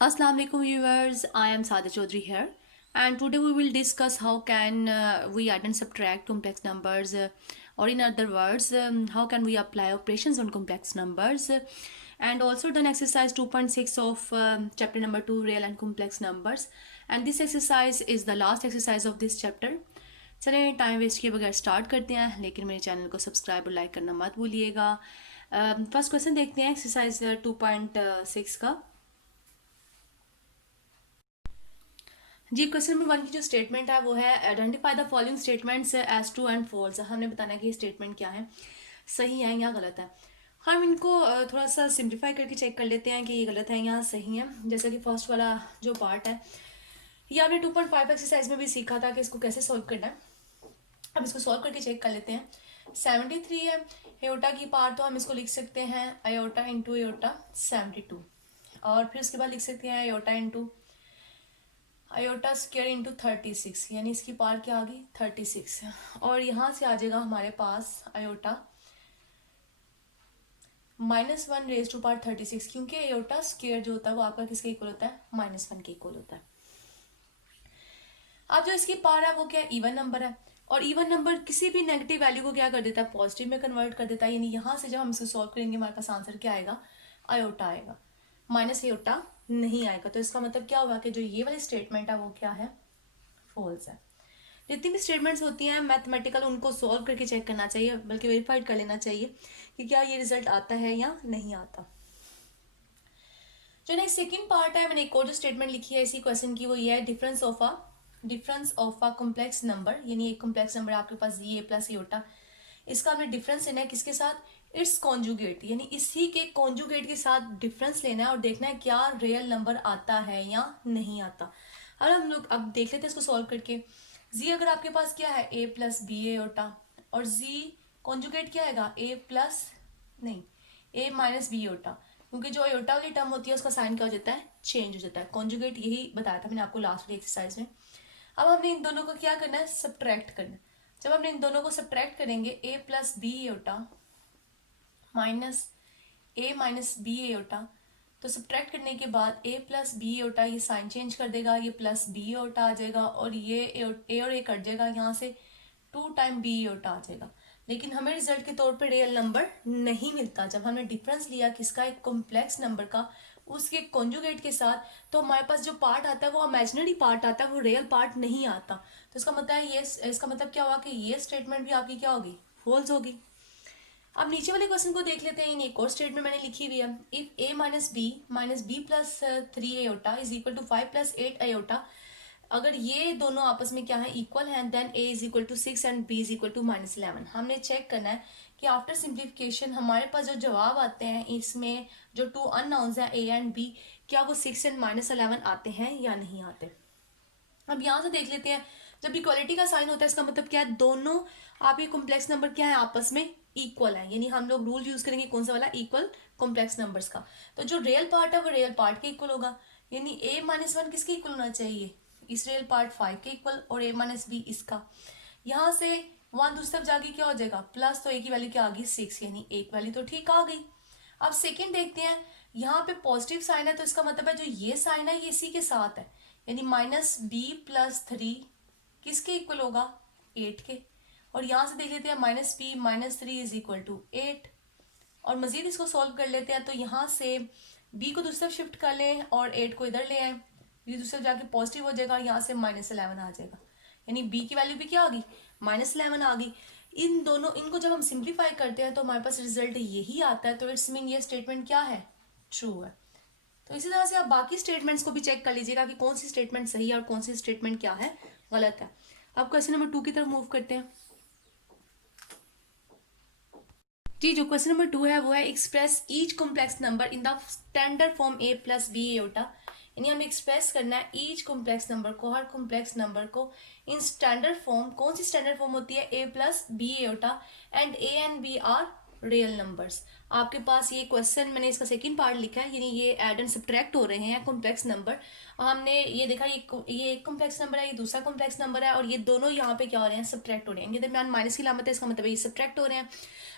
Assalamu alaikum viewers, I am Sada Chaudhary here, and today we will discuss how can we add and subtract complex numbers, or in other words, how can we apply operations on complex numbers, and also done exercise 2.6 of chapter number 2, real and complex numbers, and this exercise is the last exercise of this chapter. चलिए time waste किए बगैर start करते हैं, लेकिन मेरे channel को subscribe और like करना मत भूलिएगा। फर्स्ट क्वेश्चन देखते हैं एक्सरसाइज 2.6 का। जी, क्वेश्चन नंबर 1 की जो स्टेटमेंट है वो है identify the following statements as true and false. हमने बताना है कि ये स्टेटमेंट क्या है, सही है या गलत है। हम इनको थोड़ा सा सिंप्लीफाई करके चेक कर लेते हैं कि ये गलत है या सही है। जैसे कि फर्स्ट वाला जो पार्ट है ये आपने 2.5 एक्सरसाइज में भी सीखा था कि इसको कैसे सॉल्व करना है। अब इसको सॉल्व करके चेक कर लेते हैं। 73 है एयोटा की पार्ट, तो हम इसको लिख सकते हैं अयोटा इंटू एयोटा 72, और फिर उसके बाद लिख सकते हैं iota into iota square into 36, यानी इसकी पावर क्या आ गई 36। और यहाँ से आ जाएगा हमारे पास अयोटा -1 रेज टू पावर 36, क्योंकि अयोटा स्क्वायर जो होता है वो आपका किसके इक्वल होता है, -1 के इक्वल होता है। अब जो इसकी पावर है वो क्या है, इवन नंबर है, और इवन नंबर किसी भी नेगेटिव वैल्यू को क्या कर देता है, पॉजिटिव में कन्वर्ट कर देता है। यानी यहाँ से जब हम इसको सॉल्व करेंगे हमारे पास आंसर क्या आएगा, अयोटा आएगा, माइनस अयोटा नहीं आएगा। तो इसका मतलब क्या हुआ कि जो ये वाली स्टेटमेंट है वो क्या है, फॉल्स है। जितनी भी स्टेटमेंट्स होती हैं मैथमेटिकल, उनको सॉल्व करके चेक करना चाहिए, बल्कि वेरीफाइड कर लेना चाहिए कि क्या ये रिजल्ट आता है या नहीं आता। जो नेक्स्ट सेकंड पार्ट है, मैंने एक और जो स्टेटमेंट लिखी है इसी क्वेश्चन की, वो ये है difference of a complex number. यानी एक कॉम्प्लेक्स नंबर आपके पास ये प्लस योटा, इसका हमें डिफरेंस लेना है किसके साथ, इट्स कॉन्जुगेट, यानी इसी के कॉन्जुगेट के साथ डिफरेंस लेना है और देखना है क्या रियल नंबर आता है या नहीं आता। और हम लोग अब देख लेते हैं इसको सॉल्व करके। जी अगर आपके पास क्या है ए प्लस बी एयोटा, और जी कॉन्जुगेट क्या आएगा ए प्लस नहीं ए माइनस बी एयोटा, क्योंकि जो एयोटा वाली टर्म होती है उसका साइन क्या हो जाता है, चेंज हो जाता है। कॉन्जुगेट यही बताया था मैंने आपको लास्ट वाली एक्सरसाइज में। अब हमने इन दोनों को क्या करना है, सब्ट्रैक्ट करना है। जब हमने इन दोनों को सब्ट्रैक्ट करेंगे ए प्लस बी एयोटा माइनस ए माइनस बी एयोटा, तो सब्ट्रैक्ट करने के बाद ए प्लस बी एयोटा ये साइन चेंज कर देगा, ये प्लस बी एयोटा आ जाएगा, और ये ए और ए कट जाएगा, यहाँ से 2 टाइम बी एयोटा आ जाएगा। लेकिन हमें रिजल्ट के तौर पे रियल नंबर नहीं मिलता। जब हमने डिफरेंस लिया किसका, एक कॉम्प्लेक्स नंबर का उसके कॉन्जुगेट के साथ, तो हमारे पास जो पार्ट आता है वो इमेजिनरी पार्ट आता है, वो रियल पार्ट नहीं आता। तो इसका मतलब है ये, इसका मतलब क्या हुआ कि ये स्टेटमेंट भी आपकी क्या होगी, फॉल्स होगी। अब नीचे वाले क्वेश्चन को देख लेते हैं। इन एक और स्टेटमेंट मैंने लिखी हुई है, if a minus b plus 3 iota is equal to 5 plus 8 iota, अगर ये दोनों आपस में क्या है, इक्वल हैं, then a is equal to 6 and b is equal to -11। हमने चेक करना है कि आफ्टर सिंप्लीफिकेशन हमारे पास जो जवाब आते हैं इसमें जो 2 अननोन्स हैं ए एंड बी, क्या वो 6 एंड -11 आते हैं या नहीं आते। अब यहाँ से देख लेते हैं, जब इक्वालिटी का साइन होता है इसका मतलब क्या है, दोनों आपके कॉम्प्लेक्स नंबर क्या है, आपस में इक्वल है। यानी हम लोग रूल यूज करेंगे कौन सा वाला, इक्वल कॉम्प्लेक्स नंबर्स का। तो जो रियल पार्ट है वो रियल पार्ट के इक्वल होगा, यानी a-1 किसके इक्वल होना चाहिए, इस रियल पार्ट 5 के इक्वल, और a-b इसका। यहाँ से 1 दूसरी तरफ जाके क्या हो जाएगा प्लस, तो a की वैल्यू क्या आ गई 6, यानी एक वैल्यू तो ठीक आ गई। अब सेकेंड देखते हैं, यहाँ पे पॉजिटिव साइन है तो इसका मतलब है जो ये साइन है ये इसी के साथ है, यानी -b+3 किसके इक्वल होगा, 8 के। और यहाँ से देख लेते हैं -b-3 इज इक्वल टू 8, और मजीद इसको सॉल्व कर लेते हैं। तो यहाँ से b को दूसरी तरफ शिफ्ट कर लें और 8 को इधर ले आए, ये दूसरी तरफ जाके पॉजिटिव हो जाएगा, यहाँ से -11 आ जाएगा, यानी b की वैल्यू भी क्या आ गई, -11 आ गई। इन दोनों इनको जब हम सिंप्लीफाई करते हैं तो हमारे पास रिजल्ट यही आता है, तो इट्स मीन ये स्टेटमेंट क्या है, ट्रू है। तो इसी तरह से आप बाकी स्टेटमेंट्स को भी चेक कर लीजिएगा कि कौन सी स्टेटमेंट सही है और कौन सी स्टेटमेंट क्या है, गलत है। अब क्वेश्चन नंबर 2 की तरफ मूव करते हैं। जी, जो क्वेश्चन नंबर 2 है वो है express each complex number in the standard form a plus B iota. यानी हमें एक्सप्रेस करना है ईच कॉम्प्लेक्स नंबर को, हर कॉम्प्लेक्स नंबर को इन स्टैंडर्ड फॉर्म। कौन सी स्टैंडर्ड फॉर्म होती है, A plus B iota, and A and B are real numbers. आपके पास ये क्वेश्चन मैंने इसका सेकंड पार्ट लिखा है, यानी ये ऐड एंड सब्ट्रैक्ट हो रहे हैं कॉम्प्लेक्स नंबर। हमने ये देखा ये एक कॉम्प्लेक्स नंबर है, ये दूसरा कॉम्प्लेक्स नंबर है, और ये दोनों यहाँ पे क्या हो रहे हैं, सब्ट्रैक्ट हो रहे हैं। इनके दरमियान माइनस की लामत है, इसका मतलब ये सब्ट्रैक्ट हो रहे हैं।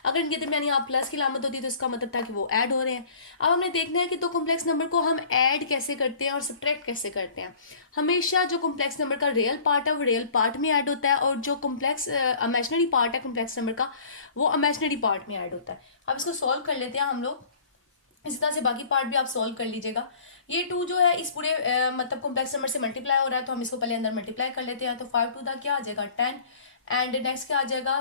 अगर इनके दरमियान यहाँ प्लस की लामत होती तो इसका मतलब था कि वो ऐड हो रहे हैं। अब हमने देखना है कि दो कॉम्प्लेक्स नंबर को हम ऐड कैसे करते हैं और सब्ट्रैक्ट कैसे करते हैं। हमेशा जो कॉम्प्लेक्स नंबर का रियल पार्ट है वो रियल पार्ट में ऐड होता है, और जो कॉम्प्लेक्स इमेजिनरी पार्ट है कॉम्प्लेक्स नंबर का वो इमेजिनरी पार्ट में ऐड होता है। अब इसको सॉल्व कर लेते हैं हम लोग। इस तरह से बाकी पार्ट भी आप सॉल्व कर लीजिएगा। ये 2 जो है इस पूरे मतलब कॉम्प्लेक्स नंबर से मल्टीप्लाई हो रहा है, तो हम इसको पहले अंदर मल्टीप्लाई कर लेते हैं। तो 5 टू द क्या आ जाएगा 10, एंड नेक्स्ट क्या आ जाएगा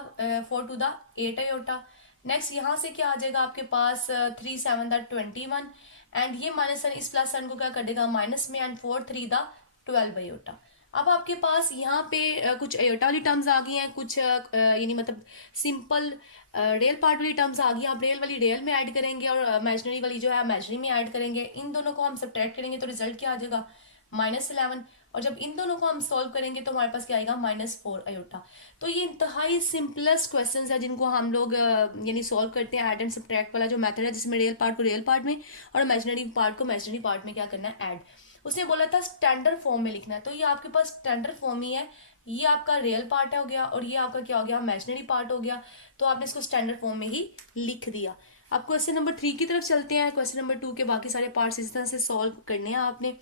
4 टू द 8 आयोटा। नेक्स्ट यहाँ से क्या आ जाएगा आपके पास 3 7 द 21, एंड ये माइनस सन इस प्लस सन को क्या कर देगा माइनस में, एंड 4 3 द 12 आयोटा। अब आपके पास यहाँ पे कुछ आयोटा वाली टर्म्स आ गई हैं, कुछ यानी मतलब सिंपल रियल पार्ट वाली टर्म्स आ गई। आप रियल वाली रियल में ऐड करेंगे और इमेजिनरी वाली जो है इमेजिनरी में ऐड करेंगे। इन दोनों को हम सब्ट्रैक्ट करेंगे तो रिजल्ट क्या आ जाएगा -11, और जब इन दोनों को हम सॉल्व करेंगे तो हमारे पास क्या आएगा -4 आयोटा। तो ये इंतहाई सिंपलेस्ट क्वेश्चन है जिनको हम लोग यानी सॉल्व करते हैं ऐड एंड सब्ट्रैक्ट वाला जो मेथड है, जिसमें रियल पार्ट को रियल पार्ट में और इमेजिनरी पार्ट को इमेजिनरी पार्ट में क्या करना है ऐड। उसने बोला था स्टैंडर्ड फॉर्म में लिखना है, तो ये आपके पास स्टैंडर्ड फॉर्म ही है। ये आपका रियल पार्ट हो गया और ये आपका क्या हो गया इमेजिनरी पार्ट हो गया, तो आपने इसको स्टैंडर्ड फॉर्म में ही लिख दिया। अब क्वेश्चन नंबर 3 की तरफ चलते हैं। क्वेश्चन नंबर 2 के बाकी सारे पार्ट्स इस तरह से सॉल्व करने हैं आपने।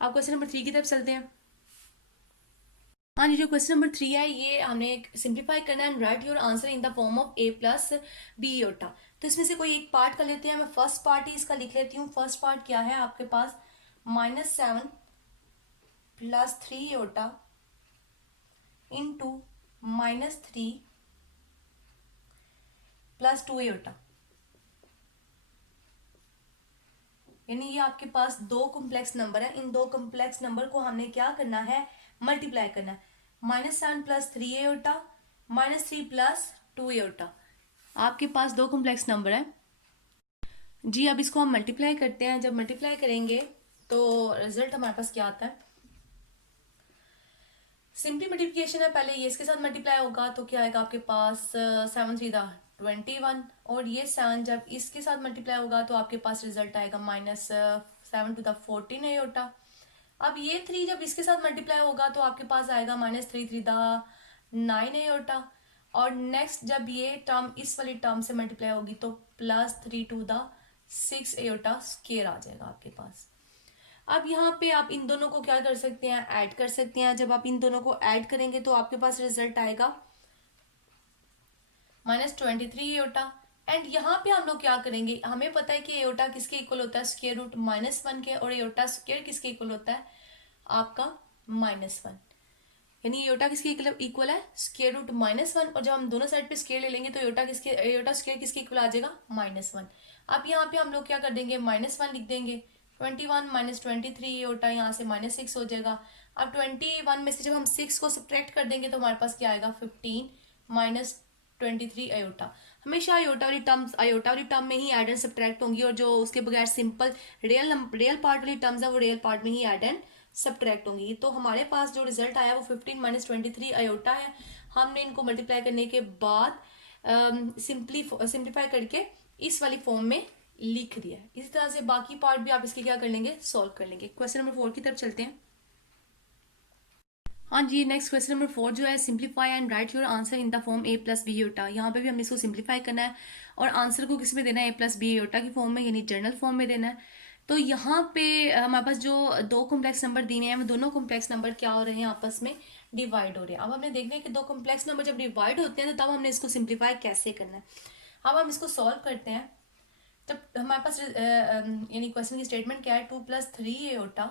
अब क्वेश्चन नंबर 3 की तरफ चलते हैं। हाँ जी, जो क्वेश्चन नंबर 3 है ये हमने सिंप्लीफाई करना है, and right your answer in the form of a plus b iota. तो इसमें से कोई एक पार्ट कर लेते हैं। मैं फर्स्ट पार्ट ही इसका लिख लेती हूँ। फर्स्ट पार्ट क्या है आपके पास -7 + 3 योटा इंटू -3 + 2 योटा। यानी ये आपके पास दो कॉम्प्लेक्स नंबर है। इन दो कॉम्प्लेक्स नंबर को हमने क्या करना है मल्टीप्लाई करना है। -7 + 3 एयोटा -3 + 2 एयोटा। आपके पास दो कॉम्प्लेक्स नंबर है जी। अब इसको हम मल्टीप्लाई करते हैं। जब मल्टीप्लाई करेंगे तो रिजल्ट हमारे पास क्या आता है, सिंपली मल्टीप्लिकेशन है। पहले ये इसके साथ मल्टीप्लाई होगा तो क्या आएगा आपके पास 7 3 21, और ये 7 जब इसके साथ मल्टीप्लाई होगा तो आपके पास रिजल्ट आएगा -7 टू द 14 आयोटा। अब ये 3 जब इसके साथ मल्टीप्लाई होगा तो आपके पास आएगा -3 3 द 9 आयोटा, और नेक्स्ट जब ये टर्म इस वाली टर्म से मल्टीप्लाई होगी तो +3 टू द 6 आयोटा स्क्वायर आ जाएगा आपके पास। अब यहाँ पे आप इन दोनों को क्या कर सकते हैं ऐड कर सकते हैं। जब आप इन दोनों को ऐड करेंगे तो आपके पास रिजल्ट आएगा -23 एयोटा। एंड यहाँ पे हम लोग क्या करेंगे, हमें पता है कि एयोटा किसके इक्वल होता है स्क्वायर रूट -1 के, और एयोटा स्क्वायर किसके इक्वल होता है आपका -1। यानी एयोटा किसके इक्वल है स्क्वायर रूट -1, और जब हम दोनों साइड पे स्क्वायर ले लेंगे तो एयोटा स्क्वायर किसके इक्वल आ जाएगा -1। अब यहाँ पे हम लोग क्या कर देंगे -1 लिख देंगे। 21 -23 एयोटा यहाँ से -6 हो जाएगा। अब 21 में से जब हम 6 को सब्ट्रैक्ट कर देंगे तो हमारे पास क्या आएगा 15 -23 आयोटा। हमेशा आयोटा वाली टर्म में ही ऐड एंड सब्ट्रैक्ट होंगी, और जो उसके बगैर सिंपल रियल पार्ट वाली टर्म्स है वो रियल पार्ट में ही ऐड एंड सब्ट्रैक्ट होंगी। तो हमारे पास जो रिजल्ट आया वो 15 -23 आयोटा है। हमने इनको मल्टीप्लाई करने के बाद सिंप्लीफाई करके इस वाली फॉर्म में लिख दिया है। इसी तरह से बाकी पार्ट भी आप इसके क्या कर लेंगे सॉल्व कर लेंगे। क्वेश्चन नंबर 4 की तरफ चलते हैं। हाँ जी, नेक्स्ट क्वेश्चन नंबर 4 जो है simplify and right your answer in the form a + b iota. यहाँ पे भी हमने इसको सिंप्लीफाई करना है और आंसर को किस में देना है a + b योटा की फॉर्म में, यानी जनरल फॉर्म में देना है। तो यहाँ पे हमारे पास जो दो कॉम्प्लेक्स नंबर दिए हैं वो दोनों कॉम्प्लेक्स नंबर क्या हो रहे हैं आपस में डिवाइड हो रहे हैं। अब हमने देखना है कि दो कॉम्प्लेक्स नंबर जब डिवाइड होते हैं तो तब हमने इसको सिंप्लीफाई कैसे करना है। अब हम इसको सॉल्व करते हैं। तब हमारे पास यानी क्वेश्चन की स्टेटमेंट क्या है 2 + 3 aorta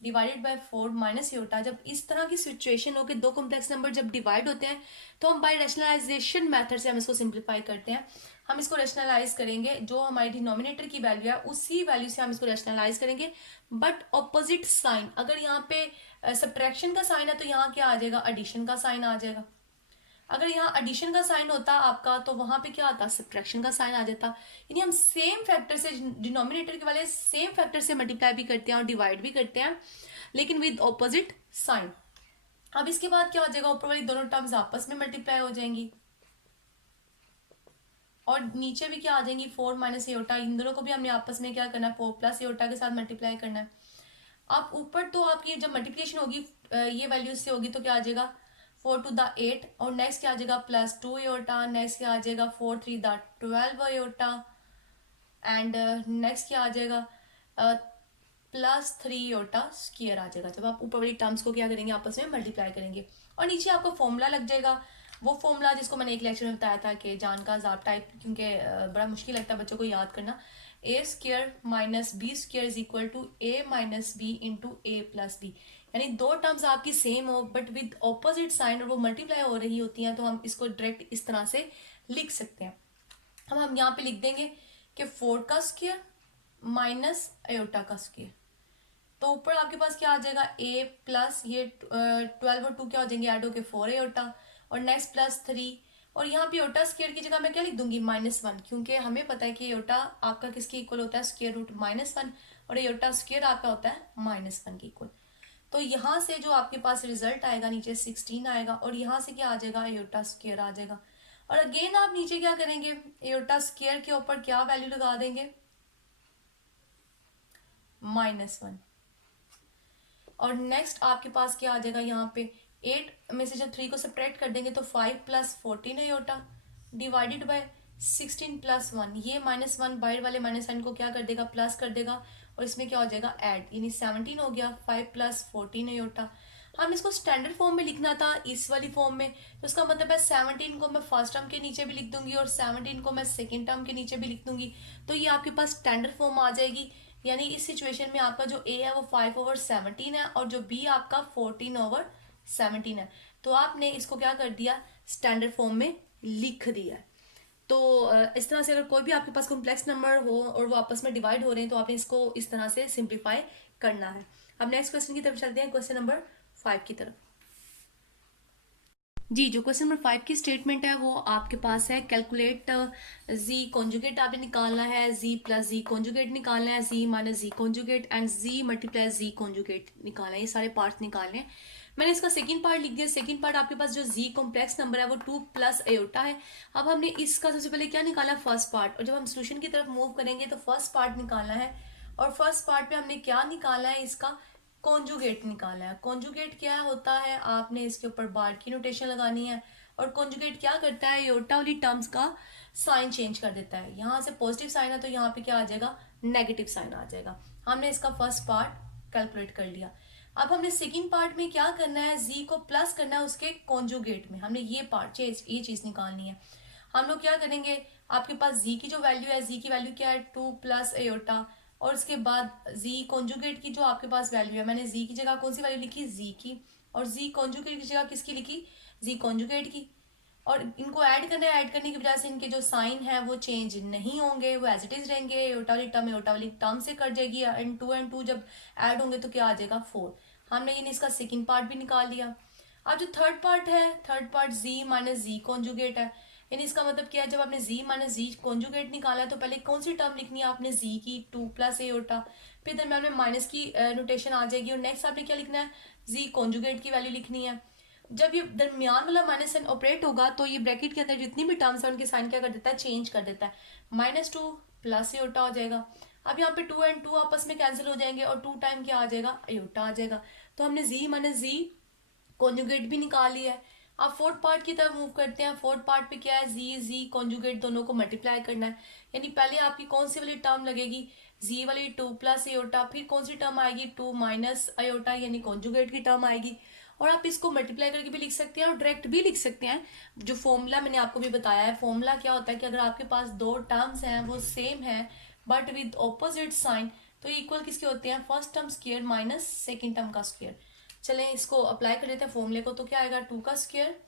divided by 4 minus aorta. जब इस तरह की सिचुएशन हो कि दो कॉम्प्लेक्स नंबर जब डिवाइड होते हैं तो हम बाय रैशनलाइजेशन मेथड से हम इसको सिंप्लीफाई करते हैं। हम इसको रैशनलाइज करेंगे, जो हमारी डिनोमिनेटर की वैल्यू है उसी वैल्यू से हम इसको रैशनलाइज करेंगे, बट ऑपोजिट साइन। अगर यहाँ पे सब्ट्रैक्शन का साइन है तो यहाँ क्या आ जाएगा एडिशन का साइन आ जाएगा। अगर यहाँ एडिशन का साइन होता आपका तो वहां पे क्या आता सब्ट्रैक्शन का साइन आ जाता। यानी हम सेम फैक्टर से डिनोमिनेटर के वाले सेम फैक्टर से मल्टीप्लाई भी करते हैं और डिवाइड भी करते हैं, लेकिन विद ऑपोजिट साइन। अब इसके बाद क्या हो जाएगा ऊपर वाली दोनों टर्म्स आपस में मल्टीप्लाई हो जाएंगी। और नीचे भी क्या आ जाएंगी 4 माइनस एयोटा, इन दोनों को भी हमने आपस में क्या करना है 4 प्लस एयोटा के साथ मल्टीप्लाई करना है। आप ऊपर तो आपकी जब मल्टीप्लिकेशन होगी ये वैल्यूज से होगी तो क्या आ जाएगा 4 टू द 8, और नेक्स्ट क्या आ जाएगा +2 एयोटा, नेक्स्ट क्या आ जाएगा 4 3 द 12 एयोटा, एंड नेक्स्ट क्या आ जाएगा +3 एयोटा स्क्वायर आ जाएगा जब आप ऊपर वाली टर्म्स को क्या करेंगे आपस में मल्टीप्लाई करेंगे। और नीचे आपको फॉर्मूला लग जाएगा, वो फॉर्मूला जिसको मैंने एक लेक्चर में बताया था कि जान का ज़ाब टाइप, क्योंकि बड़ा मुश्किल लगता है बच्चों को याद करना। a² minus b² is equal to a minus b into a plus b, यानी दो टर्म्स आपकी सेम हो बट विद ऑपोजिट साइन और वो मल्टीप्लाई हो रही होती हैं, तो हम इसको डायरेक्ट इस तरह से लिख सकते हैं। हम यहाँ पे लिख देंगे कि 4 का स्क्वायर माइनस एयोटा का स्क्वायर, तो ऊपर आपके पास क्या आ जाएगा a प्लस ये 12 और 2 क्या हो जाएंगे ऐड होके 4 एयोटा, और नेक्स्ट +3, और यहाँ पे एयोटा स्क्वायर की जगह मैं क्या लिख दूंगी -1, क्योंकि हमें पता है कि एयोटा आपका किसके इक्वल होता है स्क्वायर रूट -1, और एयोटा स्क्वायर आपका होता है -1 के इक्वल। तो यहाँ से जो आपके पास रिजल्ट आएगा नीचे 16 आएगा, और यहाँ से क्या आ जाएगा एयोटा स्क्वायर आ जाएगा। और अगेन आप नीचे क्या करेंगे एयोटा स्क्वायर के ऊपर क्या वैल्यू लगा देंगे -1, और नेक्स्ट आपके पास क्या आ जाएगा यहाँ पे 8 में से जब 3 को सब्ट्रैक्ट कर देंगे तो 5 + 14 एयोटा डिवाइडेड बाय 16 + 1, ये -1 बाहर वाले माइनस साइन को क्या कर देगा प्लस कर देगा, और इसमें क्या हो जाएगा ऐड, यानी 17 हो गया 5 + 14 एयोटा। हम इसको स्टैंडर्ड फॉर्म में लिखना था इस वाली फॉर्म में, तो इसका मतलब है 17 को मैं फर्स्ट टर्म के नीचे भी लिख दूंगी और 17 को मैं सेकेंड टर्म के नीचे भी लिख दूंगी, तो ये आपके पास स्टैंडर्ड फॉर्म आ जाएगी। यानी इस सिचुएशन में आपका जो a है वो 5/17 है और जो b आपका 14/17 है, तो आपने इसको क्या कर दिया स्टैंडर्ड फॉर्म में लिख दिया है। तो इस तरह से अगर कोई भी आपके पास कॉम्प्लेक्स नंबर हो और वो आपस में डिवाइड हो रहे हैं तो आपने इसको इस तरह से सिंप्लीफाई करना है। अब नेक्स्ट क्वेश्चन की तरफ चलते हैं, क्वेश्चन नंबर 5 की तरफ। जी, जो क्वेश्चन नंबर 5 की स्टेटमेंट है वो आपके पास है कैलकुलेट z कॉन्जुगेट आपने निकालना है, z प्लस z कॉन्जुगेट निकालना है, z minus z conjugate and z multiply z conjugate निकालना है, ये सारे पार्ट्स निकालने हैं। मैंने इसका सेकंड पार्ट लिख दिया। सेकंड पार्ट आपके पास जो z कॉम्प्लेक्स नंबर है वो 2 + एयोटा है। अब हमने इसका सबसे पहले क्या निकाला फर्स्ट पार्ट, और जब हम सोल्यूशन की तरफ मूव करेंगे तो फर्स्ट पार्ट निकालना है, और फर्स्ट पार्ट में हमने क्या निकाला है इसका कॉन्जुगेट निकाला है। कॉन्जुगेट क्या होता है आपने इसके ऊपर बार की नोटेशन लगानी है, और कॉन्जुगेट क्या करता है योटा वाली टर्म्स का साइन चेंज कर देता है, यहाँ से पॉजिटिव साइन है तो यहाँ पे क्या आ जाएगा नेगेटिव साइन आ जाएगा। हमने इसका फर्स्ट पार्ट कैलकुलेट कर लिया। अब हमने सेकंड पार्ट में क्या करना है z को प्लस करना है उसके कॉन्जुगेट में, हमने ये पार्ट ये चीज निकालनी है। हम लोग क्या करेंगे आपके पास z की जो वैल्यू है z की वैल्यू क्या है 2 + एयोटा, और उसके बाद z कॉन्जुगेट की जो आपके पास वैल्यू है मैंने z की जगह कौन सी वैल्यू लिखी z की, और z कॉन्जुगेट की जगह किसकी लिखी z कॉन्जुगेट की, और इनको ऐड करना है। ऐड करने की वजह से इनके जो साइन है वो चेंज नहीं होंगे, वो एज इट इज रहेंगे। एयोटा वाली टर्म से कट जाएगी, एंड टू जब ऐड होंगे तो क्या आ जाएगा 4। हमने इन इसका सेकंड पार्ट भी निकाल लिया। अब जो थर्ड पार्ट है, third part z minus z conjugate है, यानी इसका मतलब क्या है जब आपने z माइनस z कॉन्जुगेट निकाला है तो पहले कौन सी टर्म लिखनी है आपने z की 2 + एयोटा, फिर दरम्यान में माइनस की नोटेशन आ जाएगी, और नेक्स्ट आपने क्या लिखना है z कॉन्जुगेट की वैल्यू लिखनी है। जब ये दरमियान वाला माइनस साइन ऑपरेट होगा तो ये ब्रैकेट के अंदर जितनी भी टर्म्स है उनके साइन क्या कर देता है चेंज कर देता है, -2 + एयोटा हो जाएगा। अब यहाँ पे 2 एंड 2 आपस में कैंसिल हो जाएंगे और 2 टाइम क्या आ जाएगा एयोटा आ जाएगा। तो हमने z माइनस z कॉन्जुगेट भी निकाल लिया है। अब फोर्थ पार्ट की तरफ मूव करते हैं। फोर्थ पार्ट पे क्या है z कॉन्जुगेट दोनों को मल्टीप्लाई करना है, यानी पहले आपकी कौन सी वाली टर्म लगेगी z वाली 2 + एयोटा, फिर कौन सी टर्म आएगी 2 - एयोटा यानी कॉन्जुगेट की टर्म आएगी, और आप इसको मल्टीप्लाई करके भी लिख सकते हैं और डायरेक्ट भी लिख सकते हैं। जो फॉर्मूला मैंने आपको भी बताया है, फॉर्मूला क्या होता है कि अगर आपके पास दो टर्म्स हैं वो सेम है बट विद ऑपोजिट साइन, तो ये इक्वल किसके होते हैं first term square minus second term का स्क्वायर। चलें इसको अप्लाई कर लेते हैं फॉर्मूले को, तो क्या आएगा 2 का स्क्वायर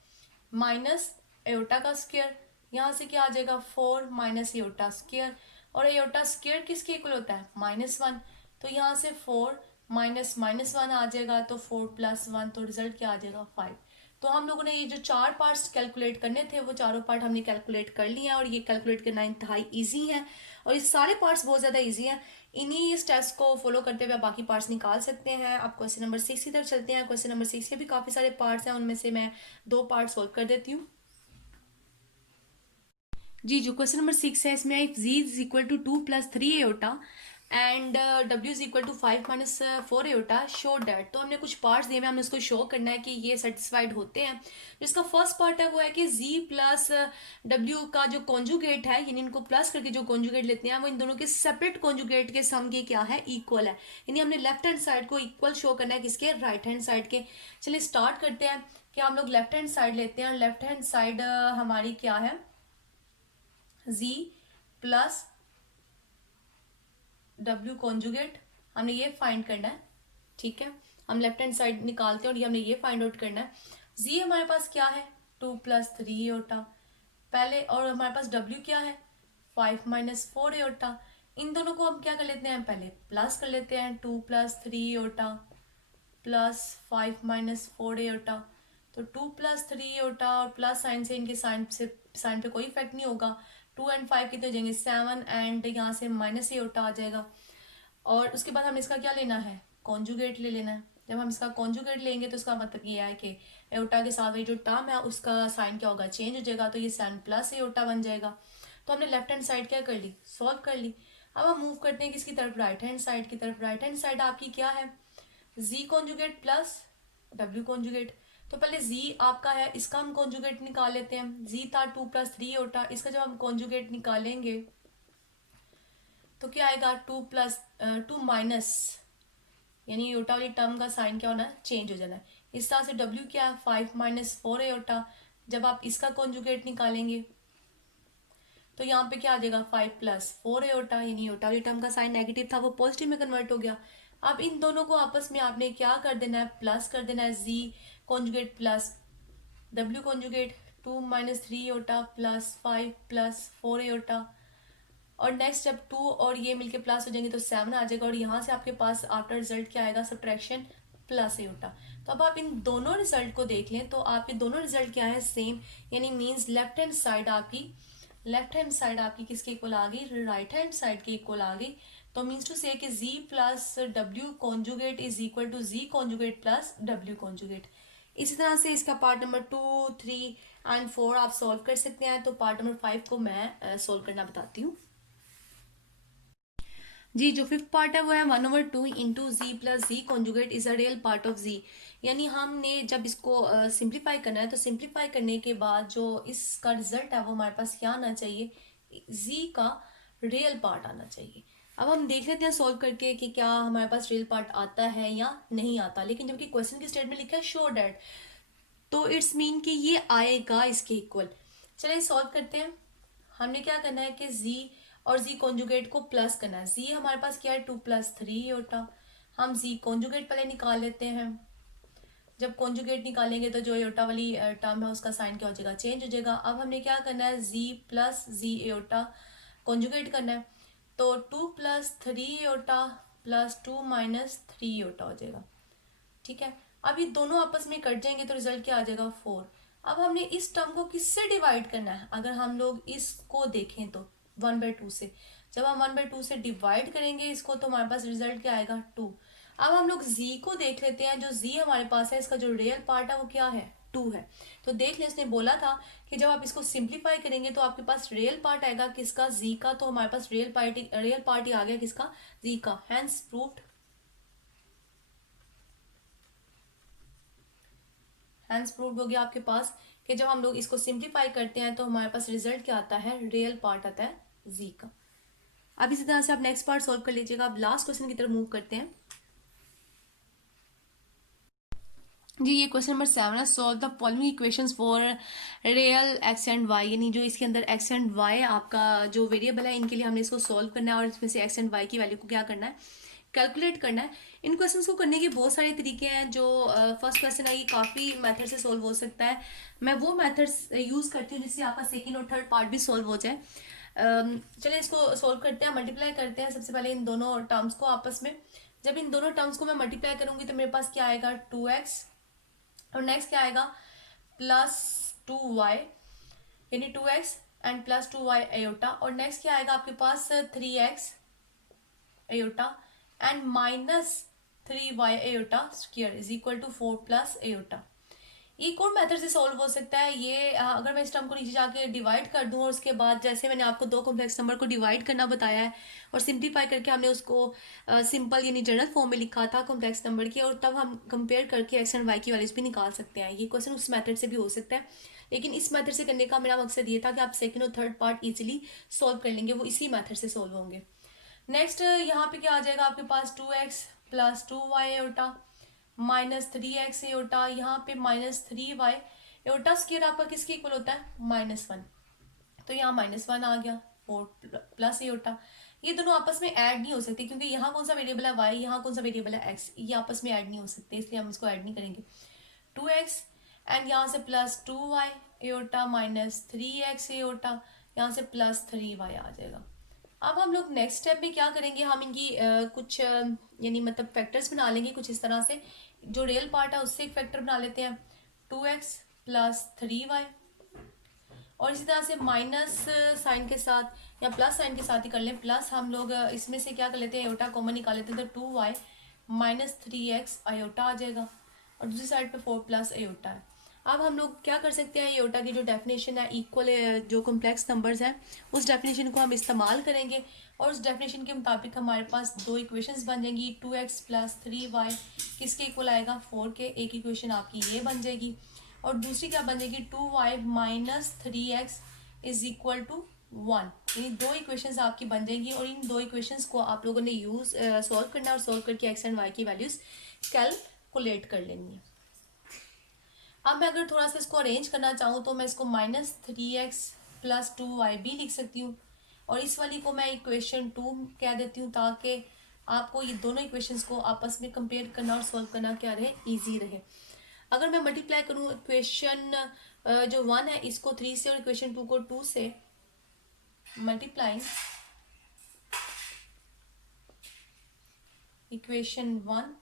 माइनस एयोटा का स्क्वायर, यहाँ से क्या आ जाएगा 4 - एयोटा स्क्वायर, और एयोटा स्क्वायर किसके इक्वल होता है -1, तो यहाँ से 4 माइनस -1 आ जाएगा, तो 4 + 1, तो रिजल्ट क्या आ जाएगा 5। तो हम लोगों ने ये जो चार पार्ट्स कैलकुलेट करने थे वो चारों पार्ट हमने कैलकुलेट कर लिए हैं, और ये कैलकुलेट करना इंतहाई ईजी है, और ये सारे पार्ट्स बहुत ज़्यादा ईजी हैं। इन्हीं स्टेप्स को फॉलो करते हुए आप बाकी पार्ट्स निकाल सकते हैं। आप क्वेश्चन नंबर 6 की तरफ चलते हैं। क्वेश्चन नंबर 6 के भी काफ़ी सारे पार्ट्स हैं, उनमें से मैं 2 पार्ट सॉल्व कर देती हूँ। जी जो क्वेश्चन नंबर 6 है इसमें if z is equal to 2 + 3 iota and w is equal to 5 - 4 iota show that. तो हमने कुछ पार्ट्स दिए हैं, हमें उसको शो करना है कि ये सेटिस्फाइड होते हैं। जिसका फर्स्ट पार्ट है वो है कि z प्लस w का जो कॉन्जुगेट है, यानी इनको प्लस करके जो कॉन्जुगेट लेते हैं वो इन दोनों के सेपरेट कॉन्जुगेट के सम के क्या है, इक्वल है। यानी हमने लेफ्ट हैंड साइड को इक्वल शो करना है किसके, राइट हैंड साइड के। चलिए स्टार्ट करते हैं कि हम लोग लेफ्ट हैंड साइड लेते हैं। लेफ्ट हैंड साइड हमारी क्या है, z प्लस w कॉन्जुगेट, हमने ये फाइंड करना है। ठीक है, हम लेफ्ट हैंड साइड निकालते हैं और ये हमने ये फाइंड आउट करना है। z हमारे पास क्या है, 2 + 3 एयोटा पहले, और हमारे पास w क्या है, 5 - 4 एयोटा। इन दोनों को हम क्या कर लेते हैं, पहले प्लस कर लेते हैं, 2 + 3 एयोटा प्लस 5 - 4 एयोटा। तो 2 + 3 एयोटा और प्लस साइन से इनके साइन पे कोई इफेक्ट नहीं होगा। 2 और 5 कितने हो जाएंगे, 7, एंड यहाँ से माइनस एयोटा आ जाएगा। और उसके बाद हमें इसका क्या लेना है, कॉन्जुगेट ले लेना है। जब हम इसका कॉन्जुगेट लेंगे तो इसका मतलब ये है कि एयोटा के साथ ये जो टर्म है उसका साइन क्या होगा, चेंज हो जाएगा। तो ये साइन प्लस एयोटा बन जाएगा। तो हमने लेफ्ट हैंड साइड क्या कर ली, सॉल्व कर ली। अब हम मूव करते हैं किसकी तरफ, राइट हैंड साइड की तरफ। राइट हैंड साइड आपकी क्या है, z conjugate plus w conjugate. तो पहले z आपका है, इसका हम कॉन्जुगेट निकाल लेते हैं। z था 2 + 3 एयोटा, इसका जब हम कॉन्जुगेट निकालेंगे तो क्या आएगा, 2 माइनस, यानी एयोटा वाली टर्म का साइन क्या होना है, चेंज हो जाना है। इस तरह से w क्या है, 5 - 4 एयोटा। जब आप इसका कॉन्जुगेट निकालेंगे तो यहाँ पे क्या आ जाएगा, 5 + 4 एयोटा, यानी एयोटा वाली टर्म का साइन नेगेटिव था वो पॉजिटिव में कन्वर्ट हो गया। अब इन दोनों को आपस में आपने क्या कर देना है, प्लस कर देना है। z conjugate plus w conjugate, 2 - 3 aorta plus 5 + 4 aorta. और नेक्स्ट जब 2 और ये मिलके प्लस हो जाएंगे तो 7 आ जाएगा। और यहाँ से आपके पास आफ्टर रिजल्ट क्या आएगा, सब्ट्रैक्शन प्लस एयोटा। तो अब आप इन दोनों रिजल्ट को देख लें तो आपके दोनों रिजल्ट क्या है, सेम। यानी मीन्स लेफ्ट हैंड साइड आपकी किसके इक्वल आ गई, राइट हैंड साइड के इक्वल आ गई। तो मीन्स टू से कि z plus w conjugate is equal to z conjugate plus w conjugate. इसी तरह से इसका पार्ट नंबर 2, 3 एंड 4 आप सॉल्व कर सकते हैं। तो पार्ट नंबर 5 को मैं सॉल्व करना बताती हूँ। जी जो फिफ्थ पार्ट है वो है 1/2 into z plus z conjugate is a real part of z। यानी हमने जब इसको सिंप्लीफाई करना है तो सिंप्लीफाई करने के बाद जो इसका रिजल्ट है वो हमारे पास क्या आना चाहिए, z का रियल पार्ट आना चाहिए। अब हम देख लेते हैं सॉल्व करके कि क्या हमारे पास रियल पार्ट आता है या नहीं आता। लेकिन जबकि क्वेश्चन की स्टेटमेंट लिखा है शो डैट, तो इट्स मीन कि ये आएगा इसके इक्वल। चलिए सॉल्व करते हैं। हमने क्या करना है कि z और z कॉन्जुगेट को प्लस करना है। z हमारे पास क्या है, 2 + 3 एयोटा। हम z कॉन्जुगेट पहले निकाल लेते हैं। जब कॉन्जुगेट निकालेंगे तो जो एयोटा वाली टर्म है उसका साइन क्या हो जाएगा, चेंज हो जाएगा। अब हमने क्या करना है, z plus z aorta conjugate करना है। तो 2 + 3 एयोटा प्लस 2 - 3 एयोटा हो जाएगा। ठीक है, अब ये दोनों आपस में कट जाएंगे तो रिजल्ट क्या आ जाएगा, 4। अब हमने इस टर्म को किससे डिवाइड करना है, अगर हम लोग इसको देखें तो 1/2 से। जब हम 1/2 से डिवाइड करेंगे इसको तो हमारे पास रिजल्ट क्या आएगा, 2। अब हम लोग z को देख लेते हैं। जो z हमारे पास है इसका जो रियल पार्ट है वो क्या है, 2 है। तो देख लें, इसने बोला था कि जब आप इसको सिंप्लीफाई करेंगे तो आपके पास रियल पार्ट आएगा किसका, z का। तो हमारे पास रियल पार्ट ही आ गया किसका, z का। हैंस प्रूव्ड, हैंस प्रूव्ड हो गया आपके पास कि जब हम लोग इसको सिंप्लीफाई करते हैं तो हमारे पास रिजल्ट क्या आता है, रियल पार्ट आता है z का। अब इसी तरह से आप नेक्स्ट पार्ट सॉल्व कर लीजिएगा। अब लास्ट क्वेश्चन की तरफ मूव करते हैं। जी ये क्वेश्चन नंबर 7 है, solve the following equations for real x and y। यानी जो इसके अंदर x एंड y आपका जो वेरिएबल है इनके लिए हमने इसको सॉल्व करना है और इसमें से x एंड y की वैल्यू को क्या करना है, कैलकुलेट करना है। इन क्वेश्चंस को करने के बहुत सारे तरीके हैं। जो फर्स्ट क्वेश्चन है ये काफ़ी मेथड से सॉल्व हो सकता है। मैं वो मेथड यूज़ करती हूँ जिससे आपका सेकंड और थर्ड पार्ट भी सॉल्व हो जाए। चलिए इसको सॉल्व करते हैं, मल्टीप्लाई करते हैं सबसे पहले इन दोनों टर्म्स को आपस में। जब इन दोनों टर्म्स को मैं मल्टीप्लाई करूंगी तो मेरे पास क्या आएगा, 2x, और नेक्स्ट क्या आएगा, +2y, यानी 2x एंड +2y एयोटा। और नेक्स्ट क्या आएगा आपके पास, 3x iota and -3y iota square is equal to 4 + iota. एक और मेथड से सॉल्व हो सकता है ये। अगर मैं इस टर्म को नीचे जाके डिवाइड कर दूं और उसके बाद जैसे मैंने आपको दो कॉम्प्लेक्स नंबर को डिवाइड करना बताया है और सिंप्लीफाई करके हमने उसको सिंपल यानी जनरल फॉर्म में लिखा था कॉम्प्लेक्स नंबर की, और तब हम कंपेयर करके एक्स एंड वाई की वैल्यूज भी निकाल सकते हैं। ये क्वेश्चन उस मेथड से भी हो सकता है, लेकिन इस मेथड से करने का मेरा मकसद ये था कि आप सेकंड और थर्ड पार्ट इजीली सॉल्व कर लेंगे, वो इसी मेथड से सॉल्व होंगे। नेक्स्ट यहाँ पे क्या आ जाएगा आपके पास 2x प्लस 2y एटा माइनस 3x एटा, यहाँ पे माइनस 3y एटा स्क्वायर आपका किसके इक्वल होता है -1, तो यहाँ -1 आ गया, और प्लस एटा। ये दोनों आपस में ऐड नहीं हो सकते क्योंकि यहाँ कौन सा वेरिएबल है y, यहाँ कौन सा वेरिएबल है x, ये आपस में ऐड नहीं हो सकते, इसलिए हम इसको ऐड नहीं करेंगे। 2x एंड यहाँ से प्लस 2y एटा माइनस 3x एटा, यहाँ से प्लस 3y आ जाएगा। अब हम लोग नेक्स्ट स्टेप में क्या करेंगे, हम इनकी कुछ यानी मतलब फैक्टर्स बना लेंगे कुछ इस तरह से। जो रियल पार्ट है उससे एक फैक्टर बना लेते हैं 2x प्लस 3y, और इसी तरह से माइनस साइन के साथ या प्लस साइन के साथ ही कर लें। प्लस हम लोग इसमें से क्या कर लेते हैं, आयोटा कॉमन निकाल लेते हैं, तो 2y माइनस 3x आयोटा आ जाएगा, और दूसरी साइड पे 4 प्लस आयोटा है। अब हम लोग क्या कर सकते हैं, आयोटा की जो डेफिनेशन है इक्वल जो कॉम्प्लेक्स नंबर्स हैं उस डेफिनेशन को हम इस्तेमाल करेंगे, और उस डेफिनेशन के मुताबिक हमारे पास दो इक्वेशंस बन जाएंगी। 2x प्लस 3y किसके इक्वल आएगा, 4 के। एक इक्वेशन आपकी ये बन जाएगी, और दूसरी क्या बन जाएगी, 2y minus 3x is equal to 1। यानी दो इक्वेशंस आपकी बन जाएंगी, और इन दो इक्वेशंस को आप लोगों ने यूज सॉल्व करना है, और सॉल्व करके x एंड y की वैल्यूज कैलकुलेट कर लेनी है। अब मैं अगर थोड़ा सा इसको अरेंज करना चाहूँ तो मैं इसको -3x प्लस 2y भी लिख सकती हूँ, और इस वाली को मैं इक्वेशन 2 कह देती हूँ, ताकि आपको ये दोनों इक्वेशंस को आपस में कंपेयर करना और सॉल्व करना क्या रहे, इजी रहे। अगर मैं मल्टीप्लाई करूँ इक्वेशन जो 1 है इसको 3 से, और इक्वेशन 2 को 2 से multiply, equation 1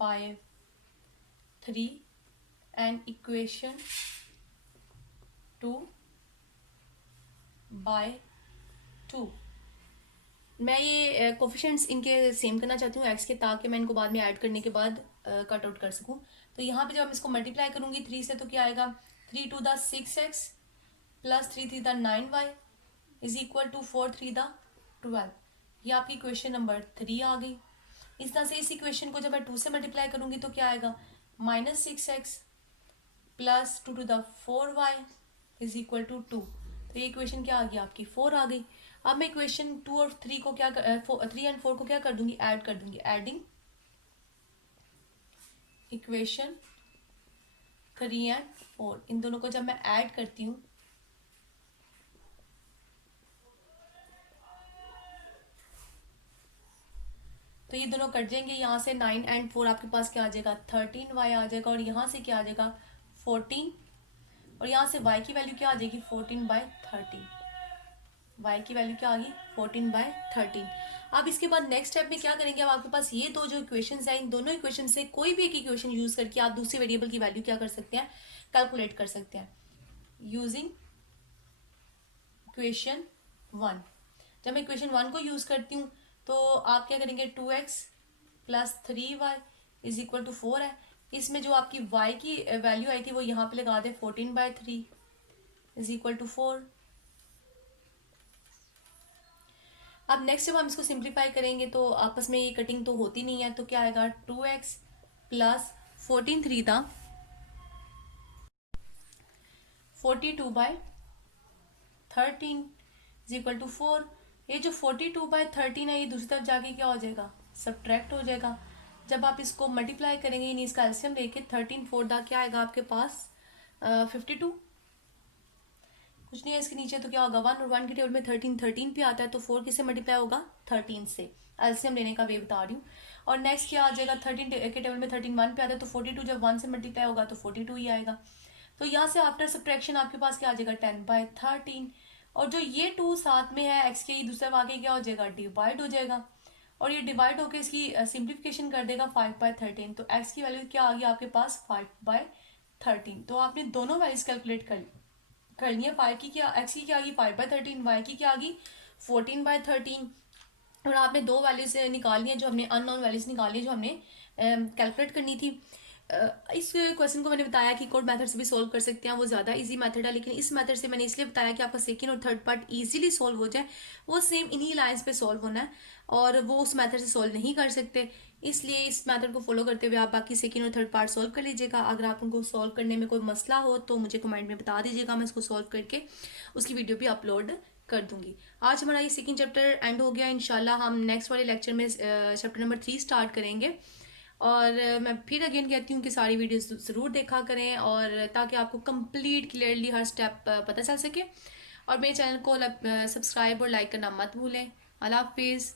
by 3 and equation 2 by 2, मैं ये कोफिशिएंट्स इनके सेम करना चाहती हूँ एक्स के, ताकि मैं इनको बाद में ऐड करने के बाद कट आउट कर सकूँ। तो यहाँ पे जब हम इसको मल्टीप्लाई करूँगी 3 से तो क्या आएगा, 3 to the 6x plus 3 3 the 9y is equal to 4 3 the 12। ये आपकी इक्वेशन नंबर 3 आ गई। इस तरह से इस इक्वेशन को जब मैं 2 से मल्टीप्लाई करूँगी तो क्या आएगा, -6x plus 2 to the 4y is equal to 2। तो ये इक्वेशन क्या आ गई आपकी, 4 आ गई। अब मैं इक्वेशन 2 और 3 को क्या 3 एंड 4 को क्या कर दूंगी, ऐड कर दूंगी। एडिंग इक्वेशन 3 एंड 4, इन दोनों को जब मैं ऐड करती हूँ तो ये दोनों कट जाएंगे। यहाँ से 9 एंड 4 आपके पास क्या आ जाएगा, 13y आ जाएगा, और यहाँ से क्या आ जाएगा 14, और यहाँ से y की वैल्यू क्या आ जाएगी 14/13। y की वैल्यू क्या आ गई 14/13। अब इसके बाद नेक्स्ट स्टेप में क्या करेंगे, अब आपके पास ये दो जो इक्वेशंस हैं, इन दोनों इक्वेशन से कोई भी एक इक्वेशन यूज करके आप दूसरी वेरिएबल की वैल्यू क्या कर सकते हैं, कैलकुलेट कर सकते हैं यूजिंग इक्वेशन 1। जब मैं इक्वेशन 1 को यूज करती हूँ तो आप क्या करेंगे, 2x plus 3y is equal to 4 है। इसमें जो आपकी y की वैल्यू आई थी वो यहाँ पे लगा दे, 14/3 इज इक्वल टू 4। अब नेक्स्ट जब हम इसको सिंप्लीफाई करेंगे तो आपस में ये कटिंग तो होती नहीं है, तो क्या आएगा 2x प्लस 14 3 था 42/13 इज इक्वल टू 4। ये जो 42/13 है ये दूसरी तरफ जाके क्या हो जाएगा, सब्ट्रैक्ट हो जाएगा। जब आप इसको मल्टीप्लाई करेंगे यानी इसका एलसीएम लेके 13 4 दा क्या आएगा आपके पास 52, कुछ नहीं है इसके नीचे, तो क्या होगा 1, और 1 के टेबल में 13 पे आता है, तो 4 किससे मल्टीप्लाई होगा 13 से। एलसीएम लेने का वे बता रही हूँ। और नेक्स्ट क्या आ जाएगा, 13 के टेबल में 13 1 पे आता है, तो 42 जब 1 से मल्टीप्लाई होगा तो 42 ही आएगा। तो यहाँ से आफ्टर सब्ट्रैक्शन आपके पास क्या आ जाएगा 10/13, और जो ये 2 साथ में है एक्स के, ये दूसरा आगे क्या हो जाएगा डिवाइड हो जाएगा, और ये डिवाइड होकर इसकी सिंप्लीफिकेशन कर देगा 5/13। तो एक्स की वैल्यू क्या आ गई आपके पास 5/13। तो आपने दोनों वैल्यूज कैलकुलेट कर लिया। 5 की क्या, एक्स की क्या आ गई 5/13, वाई की क्या आ गई 14/13, और आपने दो वैल्यूज निकाल ली है जो हमने अननोन वैल्यूज निकाली है जो हमने कैलकुलेट करनी थी। इस क्वेश्चन को मैंने बताया कि कोड मेथड से भी सॉल्व कर सकते हैं, वो ज़्यादा इजी मेथड है, लेकिन इस मेथड से मैंने इसलिए बताया कि आपका सेकंड और थर्ड पार्ट इजीली सॉल्व हो जाए। वो सेम इन्हीं लाइंस पे सॉल्व होना है और वो उस मेथड से सॉल्व नहीं कर सकते, इसलिए इस मेथड को फॉलो करते हुए आप बाकी सेकंड और थर्ड पार्ट सॉल्व कर लीजिएगा। अगर आप उनको सॉल्व करने में कोई मसला हो तो मुझे कमेंट में बता दीजिएगा, मैं उसको सॉल्व करके उसकी वीडियो भी अपलोड कर दूंगी। आज हमारा ये सेकंड चैप्टर एंड हो गया। इंशाल्लाह हम नेक्स्ट वाले लेक्चर में चैप्टर नंबर 3 स्टार्ट करेंगे। और मैं फिर अगेन कहती हूँ कि सारी वीडियोस ज़रूर देखा करें और ताकि आपको कंप्लीट क्लियरली हर स्टेप पता चल सके। और मेरे चैनल को सब्सक्राइब और लाइक करना मत भूलें। अल्लाह हाफिज़।